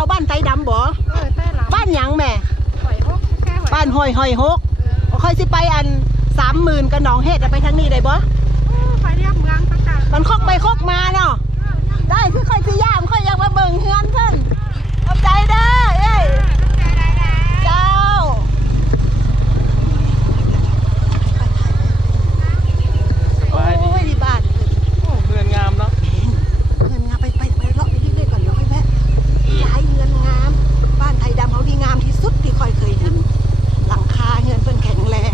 บ้านไทยดำบ่บ้านหยังแม่บ้านหอยหกค่อยสิไปอัน30,000กับหนองเฮ็ดไปทางนี้ได้บ่ไปเรียบเมืองประกาศมันคกไปคกมาเนาะได้คือค่อยสิย่ามค่อยอยากมาเบิ่งเฮือนเพิ่นขอบใจเด้อเอ้ยเจ้าโอ้ยดีบ้านเงินงามเนาะเงินงามไปเลาะไปเรื่อยๆก่อนเดี๋ยวค่อยแวะย้ายเงินงามบ้านไทยดำเขาดีงามที่สุดที่ค่อยเคยเห็นหลังคาเงินเพิ่นแข็งแรง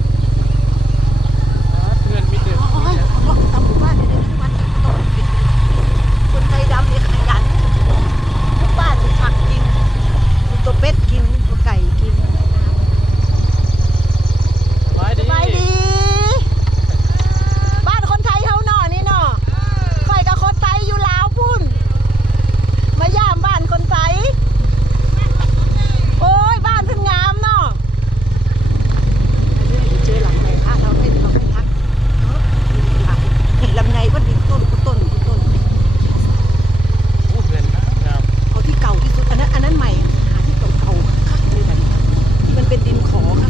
เงินมิดเดือดโอ้ยเลาะตามหมู่บ้านได้ทุกวันคนไทยดำนี่ขยันทุกบ้านมีผักกินมีตัวเป็ดกินตัวไก่กินสบายดีบ้านคนไทยเขาหน่อนี่เนาะค่อยกับคนไทยอยู่ลาวพุ่นมาย่ามบ้านคนไทยโอ้ยบ้านเพิ่นงามเนาะเจอหลังไหนคะเราไม่ทักเห็นลำไยก็ดีต้นโอ้เงินงามเอาที่เก่าที่สุดอันนั้นใหม่หาที่เก่าคักเลยแบบนี้ที่มันเป็นดินขอคัก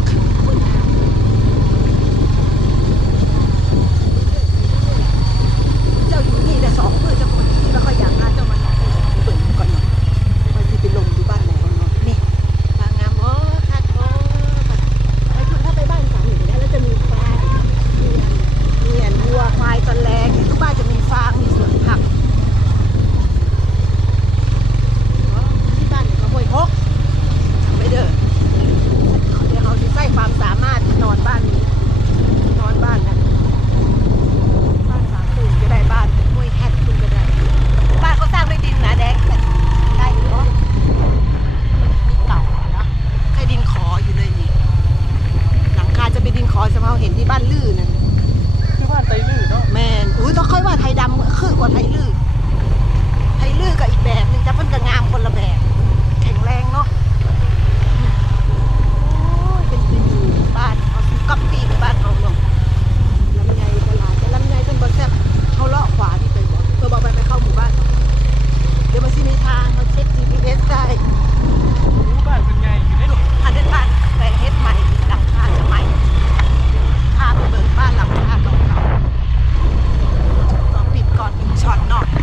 เจ้าอยู่นี่แต่2เพื่อจะคนที่แล้วก็อยากพาเจ้ามาเปิดก่อนเนาะมาที่ไปลงดูบ้านไหนเนาะนี่ฟางงามคักไปคุณถ้าไปบ้านสามีได้แล้วจะมีฟางมีวัวควายตอนแรกทุกบ้านจะมีฟางมีสวนผักที่บ้านเขาห้วยฮกไปเด้อเดี๋ยวเขาจะใส่ความสามารถนอนบ้านนี้นอนบ้านนั้นบ้านสามตื่นก็ได้บ้านห้วยแฮดคุณก็ได้บ้านเขาสร้างด้วยดินหนาแดงได้อยู่เนาะมีเก่าเนาะใครดินขออยู่เลยนี่หลังคาจะเป็นดินขอสมัยเห็นที่บ้านลื่นนั่นคือบ้านไตลื้อเนาะแมนอุ้ยต้องค่อยว่าไทยดำคือกว่าไทยลื่ก็อีกแบบนึงแต่เพิ่นก็งามคนละแบบแข็งแรงเนาะเป็นอยู่บ้านเขาซื้อก๊อปปี้ไปบ้านเขาเนาะลำไยตลาดแต่ลำไยเป็นบนแซ่บเขาเลาะขวาที่ไปบอกบอกไปเข้าหมู่บ้านเดี๋ยวมาซิมีทางเขาเช็ค GPS ได้บ้านเป็นไงอยู่ได้หรออันนั้นบ้านแปลงเฮ็ดใหม่หลังคาสมัยพาไปเบิกบ้านหลังคาเก่าๆต้องปิดก่อน1ช็อตเนาะ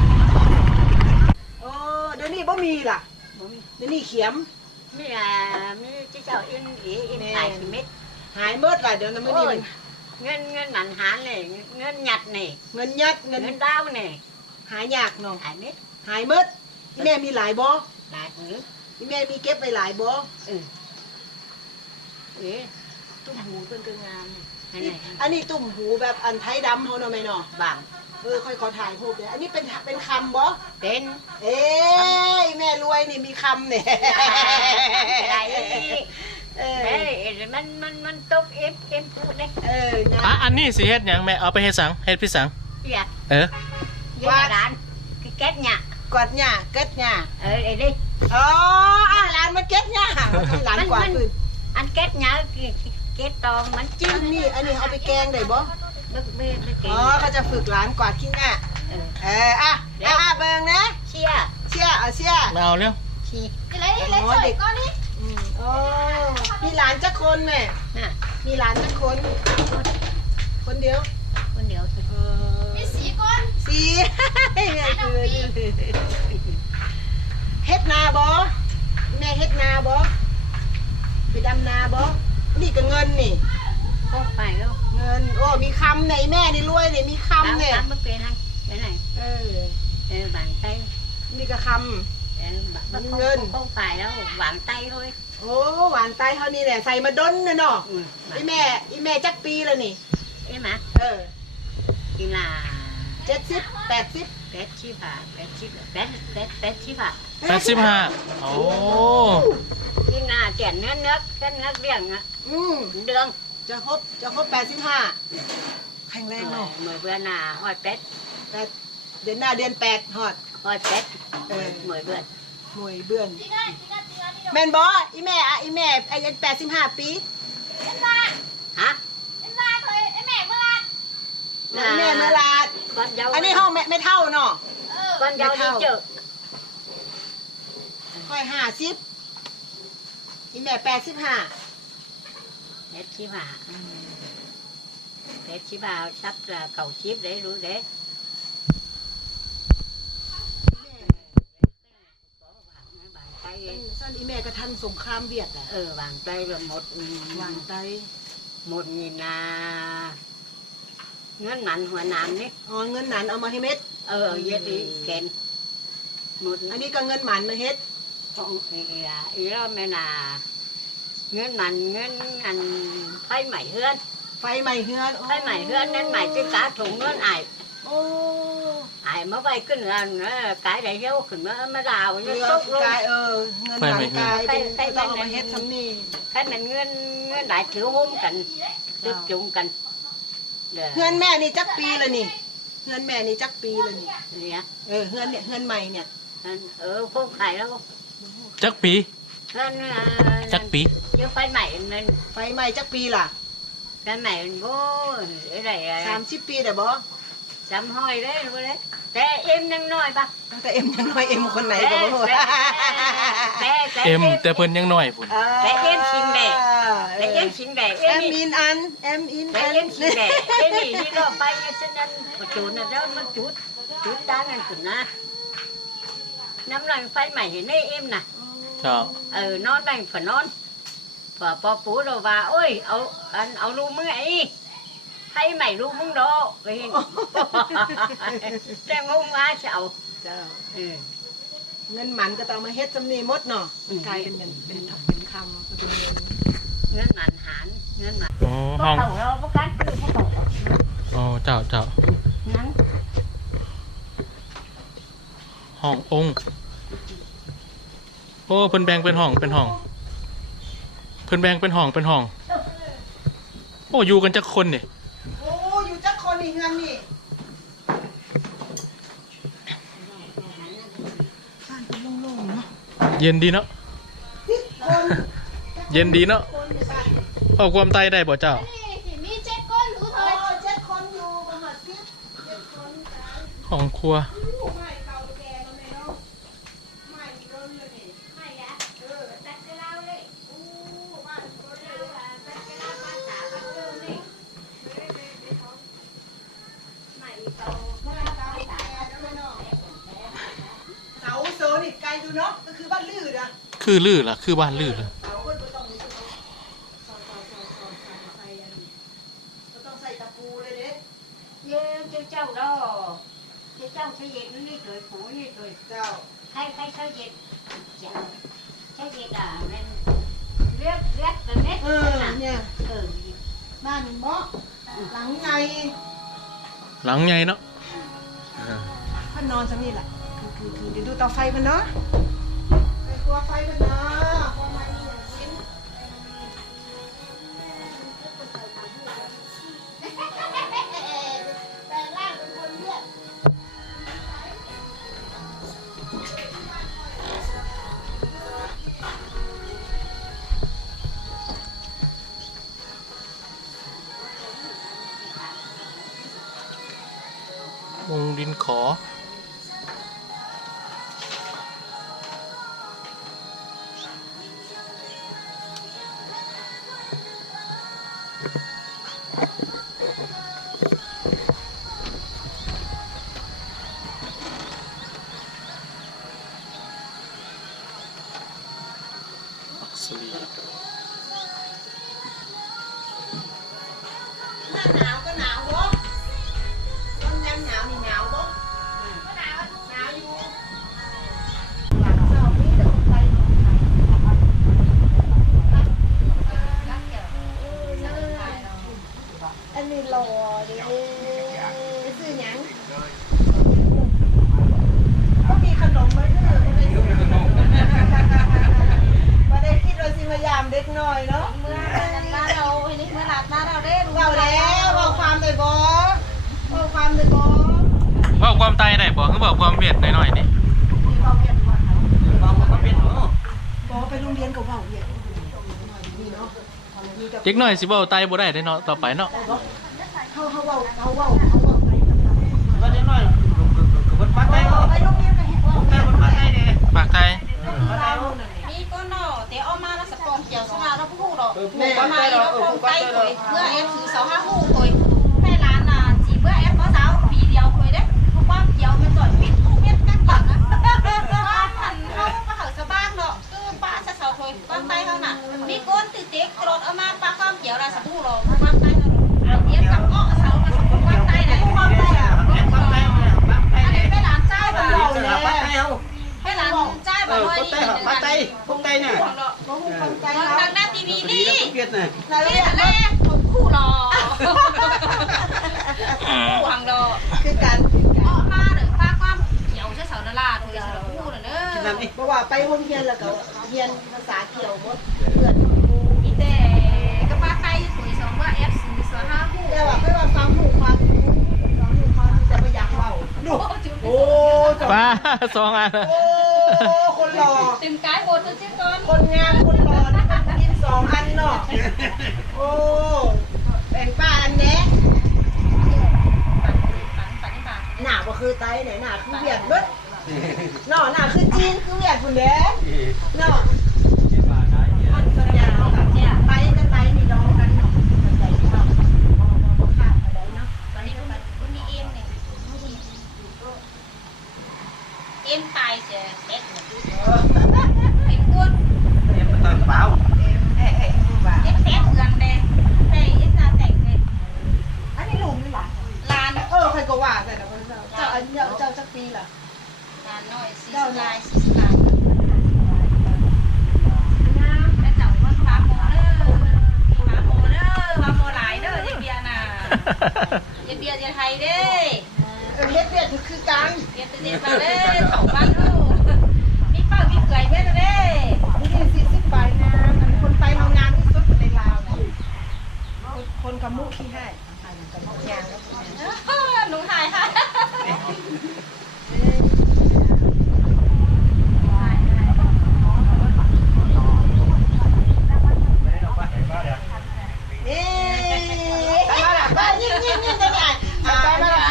เดี๋ยวนี้บ่มีล่ะเดี๋ยวนี้เขียมมีเจ้าอินหายเม็ดหายเมิดล่ะเดี๋ยวนั้นไม่มีเงินหมันหาเลยเงินหยัดนี่เงินยัดเงินดาวนี่หายากเนาะหายเม็ดหายเมิดพี่แม่มีหลายบ่หลายพี่แม่มีเก็บไปหลายบ่ตุ้มหูต้นกระงามอันนี้ตุ่มหูแบบอันไทยดำเขาเนาะแม่เนาะบางค่อยขอถ่ายรูปเลยอันนี้เป็นคำบ่เป็นแม่รวยนี่มีคำเนี่ยอะไรมันตกเอ็มพูดเลยอันนี้สิเฮ็ดหยังแม่เอาไปเฮ็ดสังเฮ็ดพี่สังอยากกวาดร้านเก็ตเนี่ยกวาดเนี่ยเก็ตเนี่ยไอ้ดิร้านมันเก็ตเนี่ยร้านกวาดปืนอันเก็ตเนี่ยเก็ตตองมันจิ้มนี่อันนี้เอาไปแกงได้บ่เขาจะฝึกร้านกวาดขี้หน้าเบิ่งนะเชี่ยมาเอาเร็วชี้อะไรเด็กก้อนนี้มีหลานจักคนแม่มีหลานจักคนเดียวมี4 คนเฮ็ดนาบ่แม่เฮ็ดนาบ่ไปดำนาบ่นี่ก็เงินนี่ก็ไปแล้วเงินมีคำไหนแม่นี่รวยนี่มีคำเนี่ยมันเป็นไงเป็นไหนบางไตนี่ก็คำเงินก็ไปแล้วหวานไตเลยหวานไตเท่านี้แหละใส่มาด้นเนาะอีแม่จักปีแล้วนี่มากินละ 70 80 โอ้กินละแก่เนื้อเรื่องเดืองจะครบ85แข็งแรงเนาะเหมือนเบื่อหน้าหอยเป็ดเดือนหน้าเดือน8หอยเป็ดเหมือนเบื่อแม่นบ่อีแม่อายุ85 ปีฮะแม่เมื่อลาดอันนี้ห้องไม่เท่าเนาะก้อนยาวนี่เจอค่อย50อีแม่85 เพชรชิบาเพชรชิบาซับlà cầu chiếp đấyรู้đấy สั้นอีแม่ก็ทันสงครามเวียดอ่ะ vàng tây là một วางไต 1.000 là ngân mặn Hòa Nam đấy อ๋อเงินหนานเอามาให้เม็ด vậy đi kèn một อันนี้ก็เงินหมันมาเฮ็ด ý đó mẹ là ngân mặn ngân ăn phai mày hươn ไฟใหม่เฮือนโอ้ phai mày hươn nên mày cái cá thùng ngân ải โอ้ ải mới bay cái nữa cái đấy dâu khẩn mới đào เรื nó อ sốt luôn กายเงินหมันกายเป็นต้องเอามาเฮ็ดซ้ำนี่ cái mình ngân đại thiếu hôm cảnh tiếp chung cảnh เฮือนแม่นี่จักปีละนี่เฮือนแม่นี่จักปีละนี่ nè เฮือนเนี่ยเฮือนใหม่เนี่ย ở phố khải đâu จักปี ngân จักปี chứ phai mày nên ไฟใหม่จักปีล่ะ phai mày bố cái này 30 ปีแต่บ่ chấm hoi đấy luôn đấy thế em đang nói ba ตั้งแต่เอ็มยังน้อยเอ็มคนไหนก็บ่รู้เอ็มแต่เพิ่นยังน้อยพุ่นแต่เอ็มชิงแดด thế em xinh đẹp เอ็มอินอันเอ็มอิน thế อัน em xinh đẹp thế thì đi lo bay cho nên một chút là đó mất chút chút đá ngàn cùn na năm lần phai mày thì đây em nè เจ้า non đành phải non và po phú đồ và ôi áo lu mưng ấy hay mày lu mưng đó vì đang hung á chậu เจ้าเงินหมันก็ต้องมาเฮ็ดซ้ำนี่หมดเนาะกลายเป็นเงินเป็นถักเป็นคำเป็นเงิน ngân mặn hán ngân mặn อ๋อห้อง có khẩu đâu có cán cứ có khẩu อ๋อเจ้า ngắn ห้ององค์โอ้เพิ่นแบ่งเป็นห้องเพิ่นแบ่งเป็นห้องโอ้อยู่กันจักคนนี่โอ้อยู่จักคนนี่เงินนี่บ้านเป็นโล่งๆเนาะเย็นดีเนาะคนเย็นดีเนาะคนในบ้านเอาความไตได้บ่เจ้ามีเจ็ดก้นรู้เธอ 7 คนอยู่ประมาณ7 คนห้องครัวไม่เก่าแก่แล้วแม่เนาะไม่โดนเลยนี่ไม่ยะตัดกระเล่าเลยอู้บ้านโดนเลยตัดกระเล่าภาษาบ้านเดิมเลยไม่โตบ้านเก่าแก่แล้วแม่เนาะเสาโซนี่ไกลดูเนาะก็คือบ้านลื่นอะคือลือล่ะคือบ้านลือล่ะเสาคนบ่ต้องมีซอยใส่อันนี้บ่ต้องใส่ตะปูเลยเด้ chứ cháu đó chứ cháu sẽ dệt nó đi rồi phủ đi rồi เจ้า hay sao dệt sao dệt à nên riết rồi nét เนี่ย ừ บ้านเมาะหลังไงหลังใหญ่เนาะพันนอนซะนี่แหละคือเดี๋ยวดูเตาไฟมันเนาะไปครัวไฟมันเนาะครัวไฟมันอย่างชิ้นแต่ล่างเป็นคนเลือกวงดินขอ อักษรีหน้าหนาวก็หนาวบ่ต้นยำหนาวนี่หนาวบ่หนาวอยู่หลังเสานี่เดี๋ยวไปอันนี้รอเด้ซื้อหยังก็มีขนมมาด้วยมาได้คิดว่าสิพยายามเด็กน้อยเนาะเมื่อหน้าเราอันนี้เมื่อหลับหน้าเราได้รู้เบาแล้วเบาความเลยบ่เบาความเลยบ่เว่าความไตได้บ่คือบอกความเวียดหน่อยๆนี่เบาเวียนบ่บ่ไปโรงเรียนก็เบาเวียนนี่เนาะมีแต่เด็กน้อยสิเว้าไตบ่ได้เด้เนาะต่อไปเนาะเฮาเว้าไปก็ได้น้อยก็เพิ่นปัดได้บ่ไปโรงเรียนก็เห็นว่าแม่เพิ่นปัดได้เด้ปากไตเรามาอีกแล้วคงไปถอยเมื่อเอฟถือ250ถอยแม่ร้านน่ะจีเมื่อเอฟเพราะสาวปีเดียวถอยเด้เพราะว่าเดียวมันจอดปิดทุกเม็ดกันก่อนนะบ้านหันเข้ามาเขาสะบ้างเนาะคือป้าจะเสาถอยบ้านใต้เขาน่ะมีก้นติดเต็กตรดเอามาปลาข้าวเขียวราสบู่เราบ้านใต้เราเอาเทียบกับเกาะเสามาสองบ้านใต้ไหนบ้านใต้อ่ะอันนี้ไม่ร้านเจ้าบ่เราเลยไม่ร้านเจ้าบ่เลยนี่ทางหน้าทีวีนี่นาเล่นาเล่ผมคู่รอคู่หังรอคือกันออกมาเด้อป้าความเขียวใช้เสานาลาถอยเสาคู่เด้อเพราะว่าไปโรงเรียนแล้วก็เรียนภาษาเกี่ยวหมดเพื่อนมีแต่กับป้าไทยถอย2ว่า F 4 5คู่แต่ว่าไม่ว่าฟังหูความจะไม่อยากเล่าโอ้ป้าสองอันโอ้คนหล่อตึงกายหมดตัวจิ้มก่อนคนงามคนหล่อนี่มันกิน2 อันเนาะโอ้แบ่งป้าอันเนี้ยปันนี่มาหน้าก็คือไตไหนหน้าคือเวียดเบิดเนาะหน้าคือจีนคือเวียดคนเด้เนาะคนก็ยาวแบบเนี้ยไตกับไตนี่ดองกันเนาะใจเนาะบ่ขาดอะไรเนาะตอนนี้มันมีเอ็มเนี่ยเอ็มตายจะเล็กเป็นก้นเอ๊ะว่าเอ็มแตกเอือนเลยแต่เอ็มตาแตกเลยอันนี้ลุงนี่หว่าลานใครก็ว่าแต่ละคนเจ้าอันเจ้าสักปีล่ะลานน้อย40 ลาย40 ลายแล้วเจ้าว่าฟ้าโมเด้อฟ้าโมเด้อฟ้าโมหลายเด้อเยเบียน่ะเยเบียเยไทยเด้เฮ็ดเวียดคือกันเยเตมาเด้เขาบ้านลูกมีเป้ามีเกยเว้นเด้นี่40ปลายงานอันคนไปเฮางานที่สุดในลาวนะคนกำมุขี้ให้กำมุยางแล้วหนูถ่ายค่ะเอ๊ะไปยิ่งจะได้ไปมาละ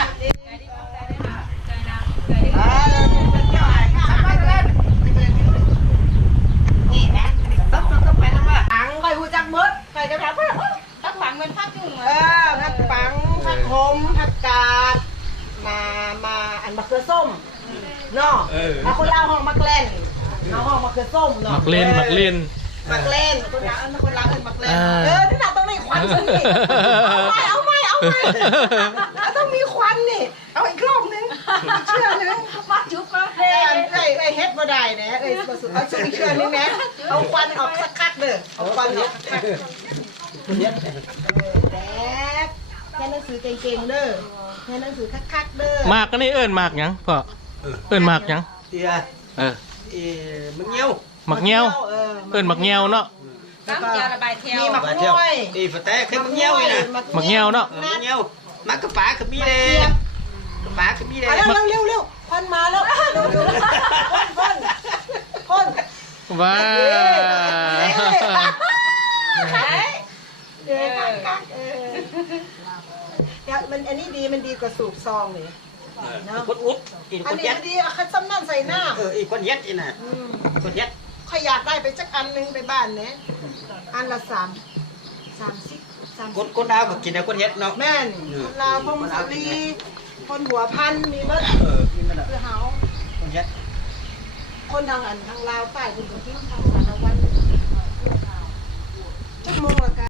อังคอยหูจักมดคอยจะถามว่าพักฝังเป็นพักจุ่มผักปังผักหอมผักกาดมาอันมะเขือส้มเนาะมาคนลาวห้องมะแกล้นเอาห้องมะเขือส้มเนาะมักเล่นมักเล่นคนลาวคนลาวเป็นมักเล่นนี่น่ะต้องมีควันฉันนี่เอาไม่ต้องมีควันนี่เอาอีกรอบนึงเชื่อนึงมาจุ๊บมาไอ้เฮ็ดบ่ได้นะบ่สุดเอาสุดเชื่อนึงนะเอาควันออกสักคักเด้อเอาควันออกสักคักแดกแค่หนังสือเก่งๆเด้อแค่หนังสือคักๆเด้อมากก็นี่เอิ้นมากหยังพ่อเอิ้นมากหยังเออมันเงี้ยวหมักเงี้ยวเอิ้นหมักเงี้ยวเนาะน้ำเจียวระบายเที่ยวมีหมักกล้วยฝาแตกคือมันเงี้ยวนี่นะหมักเงี้ยวเนาะมันเงี้ยวมักกระป๋าคือมีเลยกระป๋าคือมีเลยเร็วควันมาแล้วพ่นว้ามันอันนี้ดีมันดีกว่าสูบซองนี่เนาะคนอุดกินอัคน นนี้เย็ดมันดีเอาคัดซ้ำนั่นใส่หน้าอีกคนเย็ดอีน่ะคนเย็ดขอยากได้ไปสักอันนึงไปบ้านเนี่ยอันละ30 คนดาวก็กินนะคนเย็ดเนาะแม่นคนลาวพงศรีคนหัวพันมีมั้ยมีมันคือเฮาคนเย็ดคนทางลาวใต้คนก็กินทางสารวันชั่วโมงละกัน